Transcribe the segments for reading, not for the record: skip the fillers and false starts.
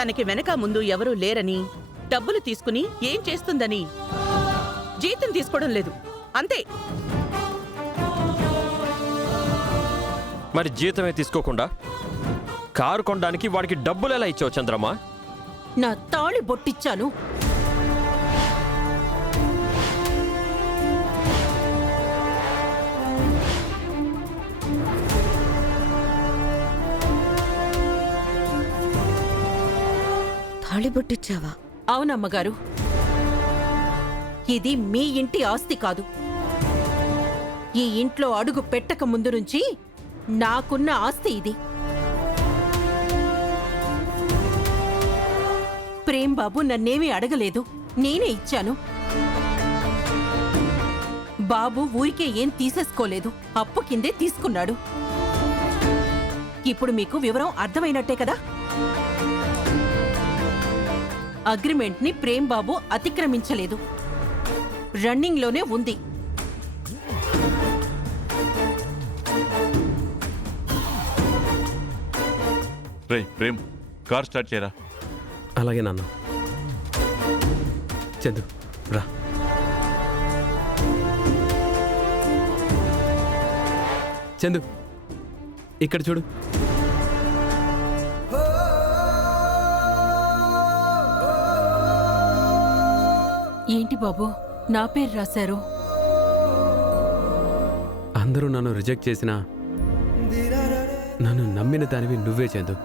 తనకి వెనక ముందు ఎవరూ లేరని, డబ్బులు తీసుకుని ఏం చేస్తుందని. జీతం తీసుకోవడం లేదు, అంతే. మరి జీతమే తీసుకోకుండా కారు కొనడానికి వాడికి డబ్బులు ఎలా ఇచ్చావు చంద్రమ్మ? నా తాళి బొట్టిచ్చాను. తాళిబొట్టిచ్చావా? అవునమ్మగారు, ఇది మీ ఇంటి ఆస్తి కాదు. ఈ ఇంట్లో అడుగు పెట్టక ముందు నుంచి నాకున్న ఆస్తి ఇది. ప్రేమ్ బాబు నన్నేమీ అడగలేదు, నేనే ఇచ్చాను. బాబు ఊరికే ఏం తీసేసుకోలేదు, అప్పు కిందే తీసుకున్నాడు. ఇప్పుడు మీకు వివరం అర్థమైనట్టే కదా. అగ్రిమెంట్ని ప్రేమ్ బాబు అతిక్రమించలేదు, రన్నింగ్లోనే ఉంది. ప్రేమ్, కార్ స్టార్ట్ చేయరా. అలాగే నాన్న. చందు రా. చందు ఇక్కడ చూడు. ఏంటి బాబు నా పేరు రాశారు? అందరూ నన్ను రిజెక్ట్ చేసినా నన్ను నమ్మిన దానివి నువ్వే చందు.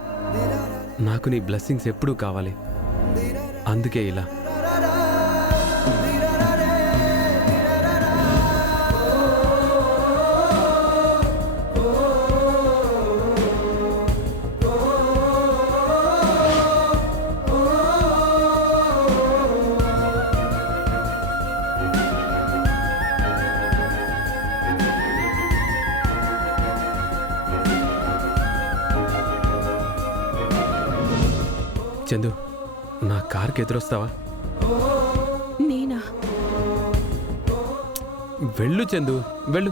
నాకు నీ బ్లెస్సింగ్స్ ఎప్పుడూ కావాలి, అందుకే ఇలా. చందు, నా కార్కి ఎదురొస్తావా? నేనా? వెళ్ళు చందు, వెళ్ళు.